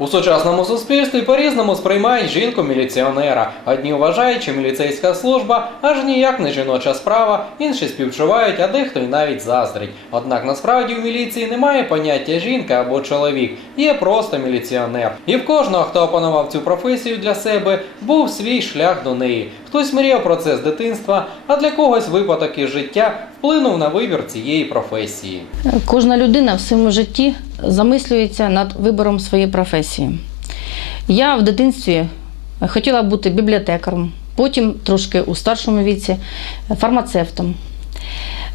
У сучасному суспільстві по-різному сприймають жінку-міліціонера. Одні вважають, що міліцейська служба аж ніяк не жіноча справа, інші співчувають, а дехто й навіть заздрить. Однак насправді в міліції немає поняття жінка або чоловік, є просто міліціонер. І в кожного, хто опанував цю професію для себе, був свій шлях до неї. Хтось мріяв про це з дитинства, а для когось випадок із життя вплинув на вибір цієї професії. Кожна людина в своєму житті замислюється над вибором своєї професії. Я в дитинстві хотіла бути бібліотекарем, потім трошки у старшому віці фармацевтом.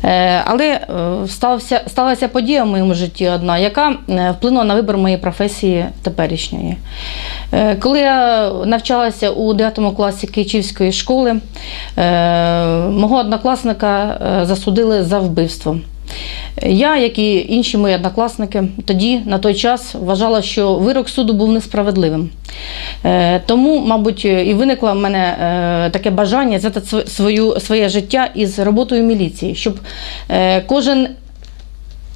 Е, Але е, сталася, сталася подія в моєму житті одна, яка е, вплинула на вибір моєї професії теперішньої. Е, Коли я навчалася у 9 класі Київської школи, е, мого однокласника е, засудили за вбивство. Я, як і інші мої однокласники, тоді на той час вважала, що вирок суду був несправедливим. Тому, мабуть, і виникло в мене таке бажання взяти св- свою, своє життя із роботою міліції, щоб кожен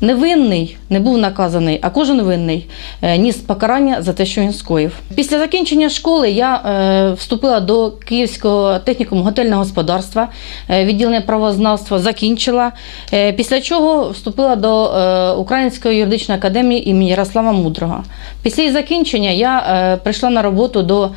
невинний не був наказаний, а кожен винний е, ніс покарання за те, що він скоїв. Після закінчення школи я е, вступила до Київського технікуму готельного господарства, е, відділення правознавства, закінчила. Після чого вступила до Української юридичної академії імені Ярослава Мудрого. Після її закінчення я прийшла на роботу до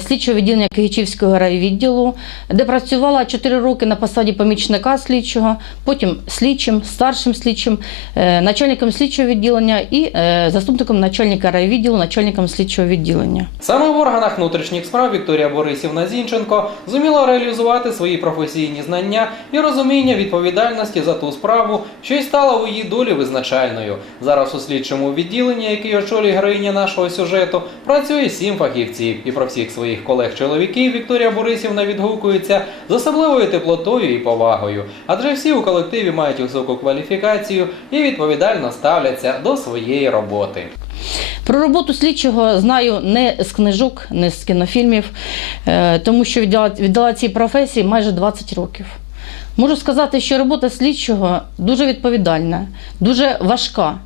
слідчого відділення Київського райвідділу, де працювала 4 роки на посаді помічника слідчого, потім слідчим, старшим слідчим, начальником слідчого відділення і е, заступником начальника райвідділу, начальником слідчого відділення. Саме в органах внутрішніх справ Вікторія Борисівна Зінченко зуміла реалізувати свої професійні знання і розуміння відповідальності за ту справу, що й стала у її долі визначальною. Зараз у слідчому відділенні, який очолює героїня нашого сюжету, працює сім фахівців, і про всіх своїх колег-чоловіків Вікторія Борисівна відгукується з особливою теплотою і повагою, адже всі у колективі мають високу кваліфікацію і відповідально ставляться до своєї роботи. Про роботу слідчого знаю не з книжок, не з кінофільмів, е, тому що віддала, цій професії майже 20 років. Можу сказати, що робота слідчого дуже відповідальна, дуже важка.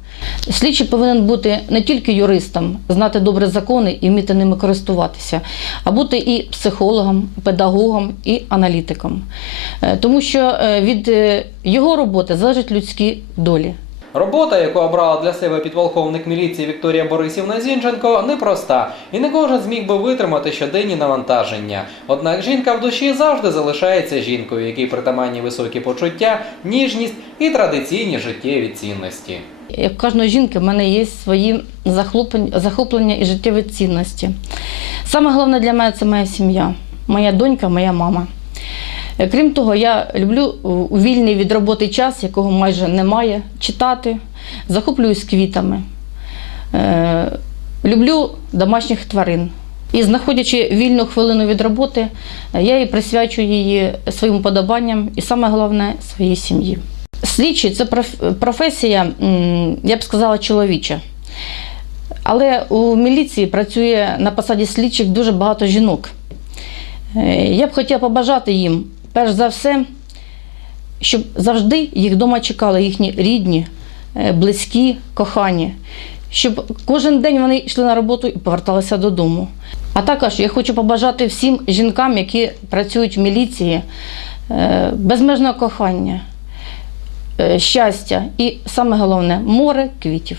Слідчий повинен бути не тільки юристом, знати добре закони і вміти ними користуватися, а бути і психологом, педагогом, і аналітиком. Е, Тому що е, від його роботи залежать людські долі. Робота, яку обрала для себе підполковник міліції Вікторія Борисівна Зінченко, непроста, і не кожен зміг би витримати щоденні навантаження. Однак жінка в душі завжди залишається жінкою, якій притаманні високі почуття, ніжність і традиційні життєві цінності. Як кожної жінки, в мене є свої захоплення і життєві цінності. Саме головне для мене це моя сім'я, моя донька, моя мама. Е, Крім того, я люблю у- вільний від роботи час, якого майже немає, читати, захоплююсь квітами, Е, люблю домашніх тварин. І знаходячи вільну хвилину від роботи, е, я її присвячую її своїм подобанням і саме головне своїй сім'ї. Слідчий це професія, я б сказала, чоловіча. Але у міліції працює на посаді слідчих дуже багато жінок. Я б хотіла побажати їм, перш за все, щоб завжди їх вдома чекали їхні рідні, е, близькі, кохані, щоб кожен день вони йшли на роботу і поверталися додому. А також я хочу побажати всім жінкам, які працюють в міліції, е, безмежного кохання, е, щастя і саме головне море квітів.